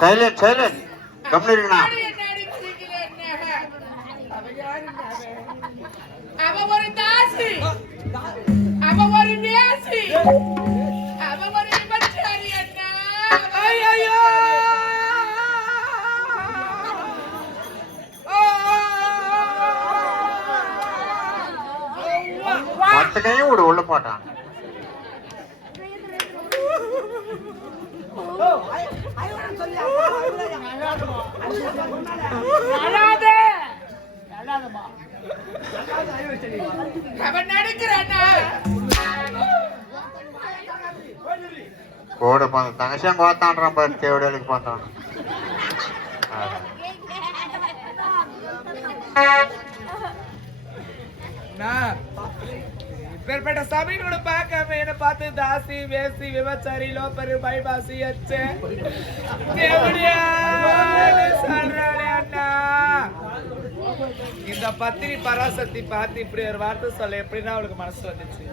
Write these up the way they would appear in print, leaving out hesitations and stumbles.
Silent silent கம்முனு இருக்கா? அவ ஒரு தாசி, அவ ஒரு நேசி, அவ ஒரு விபச்சாரி அண்ணா. ஐயோ மொத்தக்கையும் ஒரு உள்ள போட்டான். கூட போன தங்கச்சியா கோத்தான்றான் பாரு, தேவடைக்கு போட்டான். இப்பேற்பட்ட சபையோட பார்க்காம என்ன பார்த்து தாசி வேசி விபச்சாரி லோப்பரு பைபாசி அச்சே சொல்றாளே அண்ணா. இந்த பத்திரி பராசக்தி பார்த்து இப்படி ஒரு வார்த்தை சொல்ல எப்படின்னா அவளுக்கு மனசு வந்துச்சு.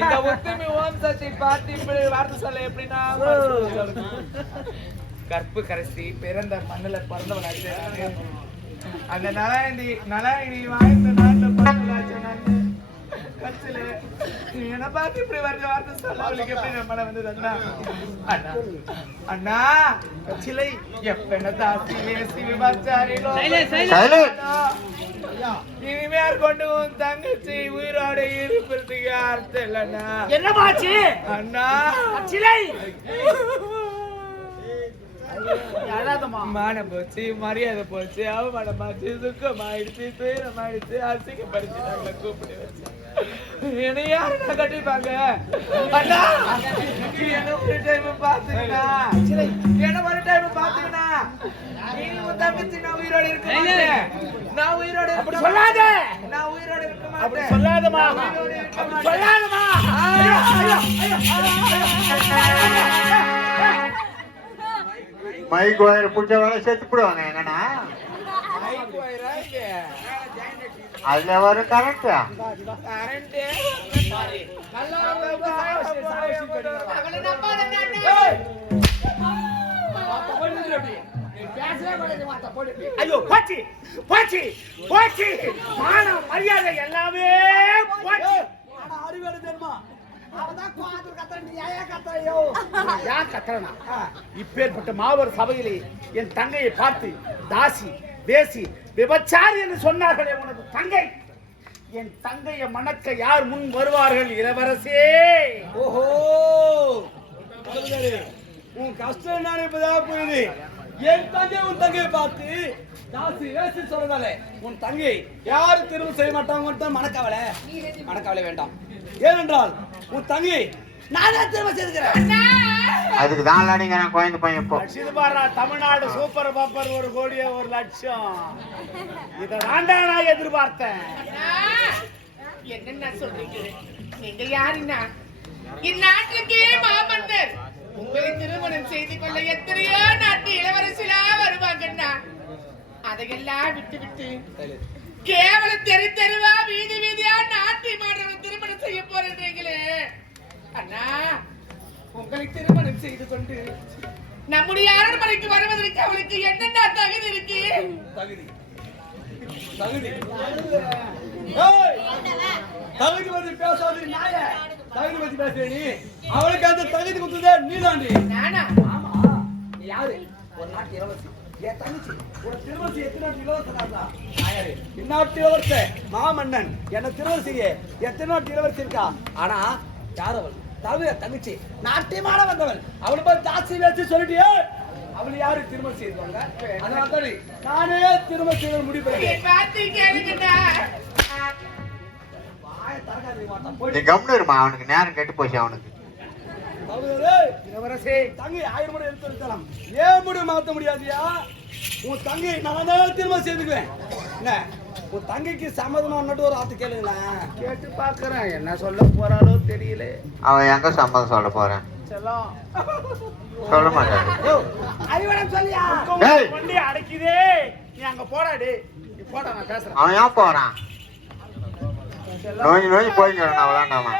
இந்த உத்தமி ஓம் சக்தி பார்த்து இப்படி ஒரு வார்த்தை சொல்ல எப்படின்னா கற்பு கரைசி பிறந்த மண்ணுல பிறந்தவளாச்சு. அந்த நலாயினி வாழ்ந்த நாட்டுல பிறந்தவளாச்சு. கட்சியில என்ன பார்த்து இப்படி வர்ற வார்த்தை சொல்ல அவளுக்கு எப்படி நம்ம வந்து அண்ணா அண்ணா கட்சியில எப்ப தாசி வேசி விபச்சாரிலோ இனிமேல் கொண்டு உன் தங்கச்சி உயிரோட இருப்பதுக்கு அர்த்தம் இல்லண்ணா. என்ன பாச்சு அண்ணா சிலை மானம் போச்சு, மரியாதை போச்சு, அவமானமாச்சு, துக்கமாயிடுச்சு, துயரமாயிடுச்சு, அசிங்கப்படுத்தி கூப்பிட்டு வச்சு என்ன யாரு நான் கட்டிப்பாங்க. அண்ணா என்ன ஒரு டைம் பாத்துக்கா, என்ன ஒரு டைம் பாத்துக்கா. நீ உன் தங்கச்சி நான் உயிரோட இருக்க மாட்டேன், நான் உயிரோட இருக்க சொல்லாத, நான் உயிரோட இருக்க மாட்டேன் சொல்லாதமா, சொல்லாதமா. மைக் ஒயர் புடிச்ச வேலை சேர்த்து போடுவாங்க. என்னன்னா அதுல வரும் கரண்ட் ஐயோ போச்சு போச்சு போச்சு, மானம் மரியாதை எல்லாமே போச்சு. அறிவாளி தெரியுமா? இப்பேற்பட்ட மாபெரும் சபையிலே என் தங்கையை பார்த்து தாசி தேசி விபச்சாரி என்று சொன்னார்களே உனது தங்கை, என் தங்கையை மணக்க யார் முன் வருவார்கள் இளவரசே? ஓஹோ, உன் கஷ்டம் என்னன்னு இப்பதான் புரியுது. என் தங்கை உன் தங்கையை பார்த்து தாசி வேசி சொல்றதாலே உன் தங்கை யாரும் திரும்ப செய்ய மாட்டாங்க. மனக்கவலை வேண்டாம். ஏனென்றால் உன் தங்கை நான் தான் திரும்ப செய்துக்கிறேன். அதுக்கு தான் லாடிங்க குழந்தை பையன். இப்போ தமிழ்நாடு சூப்பர் பாப்பர் 1 கோடி 1 லட்சம் இதை நான் எதிர்பார்த்தேன். என்ன சொல்றீங்க நீங்க? யாருன்னா இந்நாட்டுக்கே மாமன்னர் உங்களை திருமணம் செய்து கொள்ள எத்தனையோ நாட்டு இளவரசிலா வருவாங்கண்ணா. அதையெல்லாம் விட்டு கேவலம் தெருவா வீதி வீதியா நாட்டி மாணவன் திருமணம் செய்ய போறீங்களே அண்ணா. உங்களை திருமணம் செய்து கொண்டு நம்முடைய அரண்மனைக்கு வருவதற்கு அவளுக்கு என்னென்ன தகுதி இருக்கு? தகுதி பத்தி பேசாது நாய, தகுதி பத்தி பேசுறீ. அவளுக்கு அந்த தகுதி கொடுத்ததே நீதாண்டி. நானா? ஆமா, நீ யாரு? ஒரு நாட்டு இளவரசி. என் தங்கச்சி ஒரு திருவரசி. எத்தனை நாட்டு இளவரசா? இந்நாட்டு இளவரச மாமன்னன் என்ன திருவரசியே. எத்தனை நாட்டு இளவரசி இருக்கா? ஆனா யார் அவள்? தங்கச்சி நாட்டியமான வந்தவள். அவளை போய் தாசி வேசி சொல்லிட்டியே. அவள் யாரு திருமணம் செய்வாங்க? அதனால நானே திருமணம் செய்ய முடிவு பண்ணேன். அவனுக்கு நேரம் கெட்டு போச்சு. அவனுக்கு இளவரசே தங்கை 1000 முறை எடுத்து இருக்கலாம். ஏன் முடிவு மாத்த முடியாதியா? உன் தங்கை நான் தான் திருமணம் செய்துக்குவேன். என்ன உன் தங்கைக்கு சம்மதம் ஒரு ஆத்து கேளுங்களேன். கேட்டு பாக்குறேன், என்ன சொல்ல போறாளோ தெரியல. அவன் எங்க சம்மதம் சொல்ல போறேன்? சொல்ல மாட்டான். சொல்லியா வண்டி அடைக்குதே, நீ அங்க போடாடி. நீ போடா, நான் பேசுறேன். அவன் ஏன் போறான்? நோய் போய் விளாண்டாமா?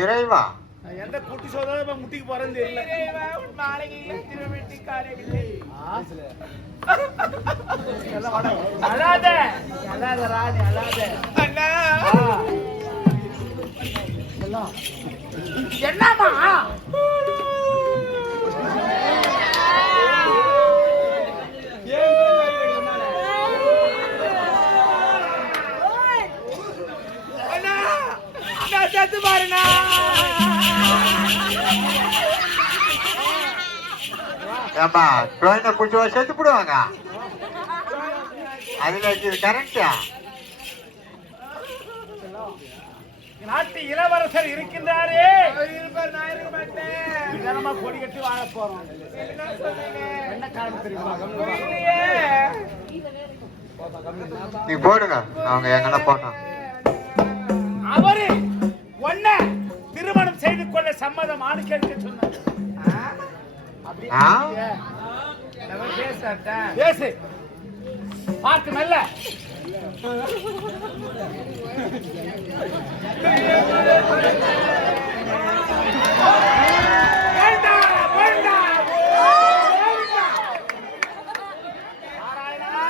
இறைவா நான் எந்த குட்டி சோதனை முட்டிக்கு போறேன்னு தெரியல. இறைவா, உன் மாளிகையிலே திருவெட்டிக்காரர்களே. அழாத அழாத ராணி அழாத. அண்ணா என்னம்மா அண்ணா, நான் செத்து பாருண்ணா. ஏம்பா குழந்தை பிடிச்ச செத்து போடுவாங்க. அதுல இது கரெக்டா? நாட்டு இளவரசர் இருக்கின்றாரே. அவர் இருப்பார், நான் இருக்க மாட்டேன். இதனமா கொடி கட்டி வாழ போறோம். என்ன சொன்னீங்க? என்ன காரணம் தெரியுமா? புரியலையே. நீ போடுங்க, அவங்க எங்கன்னா போட்டோம். அவரு ஒன்ன திருமணம் செய்து கொள்ள சம்மதமானு கேட்க சொன்னார். அப்படி ஆ? நம்ம பேசாட்டா? பேசு பார்த்து மெல்ல. வேண்டாம், வேண்டாம். நாராயணா,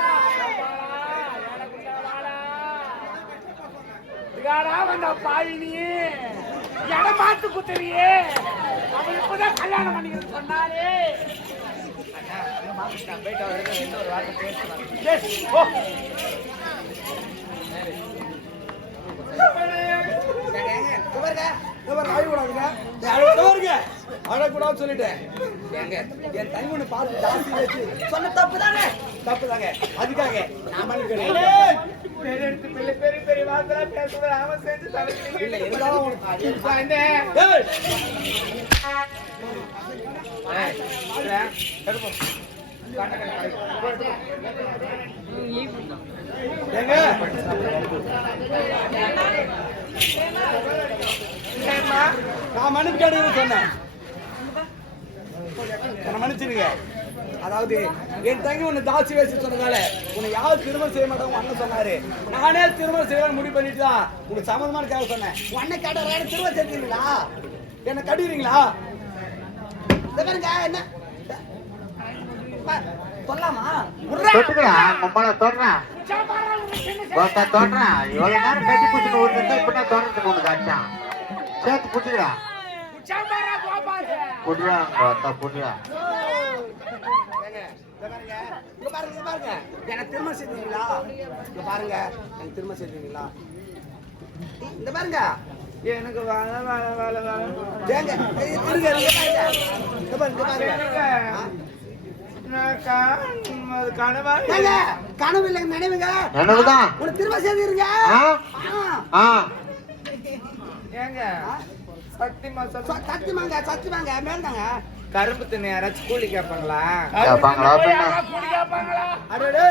இதுகாடா வந்த பாவி நீ. இடம் மாத்து குத்துறியே. அவன் இப்பதான் கல்யாணம் பண்ணிக்கிறது சொன்னாரே. நான் போயிட்டு அவர்கிட்ட இன்னொரு வார்த்தை பேசலாம். பேசு, போ. அழக்கூடாதுன்னு சொல்லிட்டேன். ஏங்க, என் தனி ஒண்ணு பார்த்து ஜாஸ்தி வச்சு சொன்ன தப்பு தானே? தப்பு தாங்க. அதுக்காக நான் மன்னிக்கிறேன். எடுத்து பெரிய பெரிய வார்த்தை பேசுறது அவன் செஞ்சு தலைக்கு இல்ல, இருந்தாலும் உனக்கு ஏய். ஏங்க, நான் மன்னிப்பு கேட்டு சொன்னேன். என்ன மன்னிச்சிருங்க. அதாவது என் தங்கி உன்னை தாசி வச்சு சொன்னதால உன்னை யாரும் திருமணம் செய்ய மாட்டாங்க அண்ணன் சொன்னாரு. நானே திருமணம் செய்யலாம் முடிவு பண்ணிட்டு தான் உனக்கு சம்மதமான கேட்க சொன்னேன். உன்னை கேட்டாரா திருமணம் செய்றீங்களா? என்ன கடிக்கிறீங்களா? என்ன சொல்லாமா? தொட்டுக்கடா, மம்மளை தோடுறான். கோத்தா தோடுறான். இவ்வளவு நேரம் கட்டி பிடிச்சிட்டு ஓடுறது இப்ப தோட்டத்துக்கு ஒண்ணு காய்ச்சான். சேர்த்து பிடிச்சிக்கடா. புடியா கோத்தா புடியா. இங்க பாருங்க, எனக்கு திருமணம் செய்வீங்களா? இங்க பாருங்க, எனக்கு திருமணம் செய்வீங்களா? இந்த பாருங்க, எனக்கு வாழ வாழ வாழ வாழ ஏங்க, இருங்க, இங்க பாருங்க. கனவா ஏங்க, கனவு இல்லைங்க, நினைவுங்க. நினைவுதான். உனக்கு திருமணம் செய்வீங்க. ஏங்க சத்தியமா சத்தியமாங்க மேல்தாங்க. கரும்பு தின்னு யாராச்சும் கூலி கேட்பாங்களா? கேட்பாங்களா? கூலி கேட்பாங்களா? அடடே,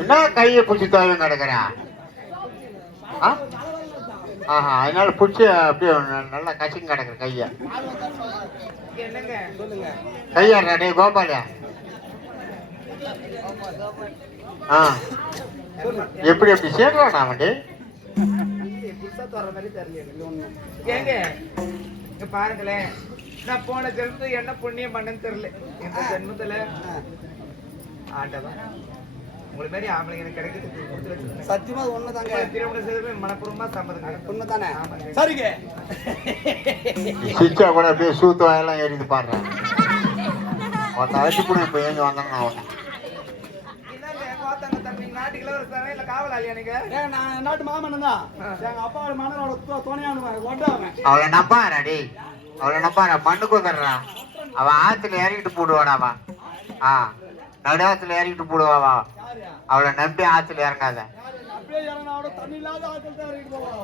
என்ன கையை பிடிச்சி தோயம் கிடக்குறேன்? அதனால பிடிச்சி அப்படியே நல்லா கசிங்க கிடக்குற கைய. என்னங்க சொல்லுங்க. கையாடுறா டே கோபாலியா. எப்படி எப்படி சேர்றான் அவன் டே? ஏங்க இங்க பாருங்களேன், நான் போன ஜென்மத்துல என்ன புண்ணியம் பண்ணேன்னு தெரியல. இந்த ஜென்மத்துல ஆண்டவா உங்களை மாதிரி ஆம்பளைங்க எனக்கு கிடைக்கிறது சத்தியமா உண்மைதாங்க. திருமணம் செய்து மனப்பூர்வமா சம்மதம். உண்மைதானே? சரிங்க. சிச்சா கூட அப்படியே சூத்தம் எல்லாம் எரிந்து பாடுறேன். ஒருத்த அழைச்சி கூட இப்ப ஏங்க வந்தாங்க. இல்ல காவலாளியா நீங்க? நான் நாட்டு மாமன்னன் தான். எங்க அப்பா மன்னனோட துணையான ஒன்றாவன். அவளை நம்பாரா டே, அவளை நம்பாரா. மண்ணுக்கு வந்துடுறான் அவன். ஆத்துல இறங்கிட்டு போடுவாடாவா. நடுவாத்துல இறங்கிட்டு போடுவாவா. அவளை நம்பி ஆத்துல இறங்காத.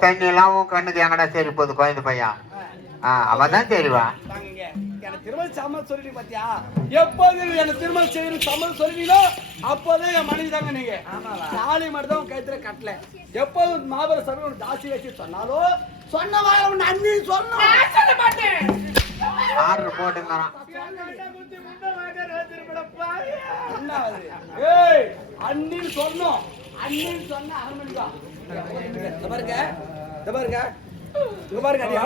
தண்ணி எல்லாம் கண்ணுக்கு எங்கடா சரி போகுது குழந்தை பையன். அவதான் தெரிவா. எனக்கு திருமணம் சம்மதம் சொல்லிட்டு பாத்தியா? எப்போது எனக்கு திருமணம் செய்யணும் சம்மதம் சொல்லுவீங்களோ அப்போதே என் மனைவி தாங்க நீங்க. நாளை மட்டும் தான் கைத்துல கட்டல. எப்போதும் மாபெரும் சபை தாசி வச்சு சொன்னாலும் சொன்ன வாரம் அண்ணி சொல்லணும். சொல்ல மாட்டேன். ஆர்டர் போட்டுங்கிறான். என்ன அது? ஏய், அண்ணின்னு சொன்னோம். அண்ணின்னு சொன்னா அரண்மனைக்கா? இந்த பாருங்க, இந்த பாருங்க, இந்த பாருங்க, நீ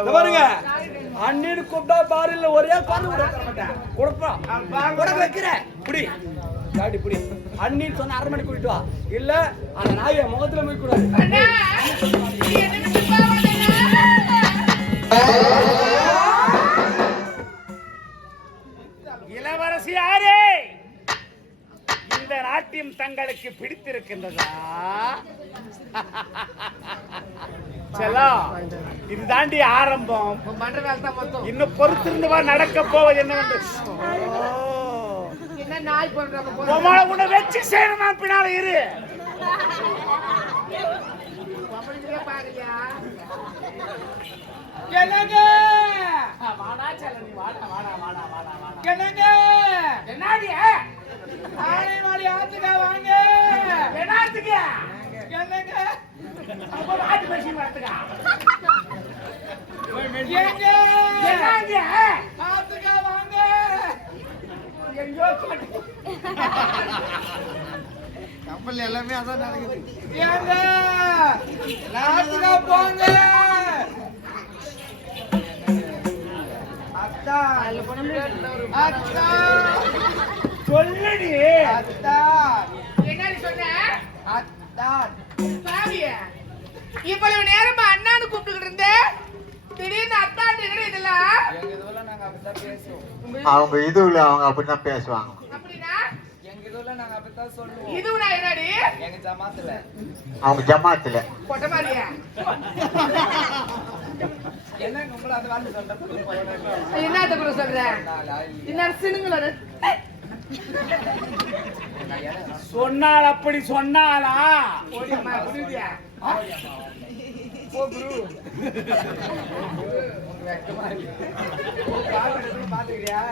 இந்த பாருங்க, அண்ணின்னு கூப்பிட்டா பாரு, இல்ல ஒரே பாரு கூட தர மாட்டேன். கொடுப்பா, கூட வைக்கிறேன். புடி, காடி புடி. அண்ணின்னு சொன்னா அரண்மனை கூட்டிட்டு வா. இல்ல அந்த நாயை முகத்துல போய் கூடாது. இளவரசி யாரே? இந்த நாட்டியம் தங்களுக்கு பிடித்திருக்கின்றதா? செல்லம், இது தாண்டி ஆரம்பம். இன்னும் பொறுத்திருந்து நடக்க போவது என்னவென்று உன்னை வச்சு செய்யணும். நான் பின்னால இரு. என்னங்க வாடா செல்லம், நீ வாடா வாடா வாடா வாடா வாடா. என்னங்க என்னடி ஆளை மாடி ஆத்துக்கா வாங்க. என்னத்துக்கு? என்னங்க அப்ப ஆட்டு பேசி வரதுக்கா? எங்க என்னங்க ஆத்துக்கா வாங்க. எங்கோ காட்டு. கப்பல் எல்லாமே அதான் நடக்குது. ஏங்க ஆத்துக்கா போங்க. அத்தா அத்தா சொல்லுடி. அத்தா என்னன்னு சொன்ன? அத்தா சாமிய இவ்வளவு நேரமா அண்ணான்னு கூப்பிட்டுக்கிட்டு இருந்தேன். திடீர்னு அத்தான்னு இதெல்லாம் எங்க இதுல நாங்க அப்படிதான் பேசுவோம். அவங்க இதுல அவங்க அப்படிதான் பேசுவாங்க. அப்படின்னா எங்க இதுல நாங்க அப்படிதான் சொல்லுவோம். இதுனா என்னடி? எங்க ஜமாத்துல அவங்க ஜமாத்துல பொட்ட மாதிரியா? என்ன கும்பல அந்த வார்த்தை சொல்றேன். என்னத்த கூட சொல்ற? என்ன சினுங்களோட சொன்னால் அப்படி சொன்னாலா? ஓடியம்மா புரியுதியா? போ குரு. உங்க வெக்கமா இருக்கு. பாத்துக்கிறியா?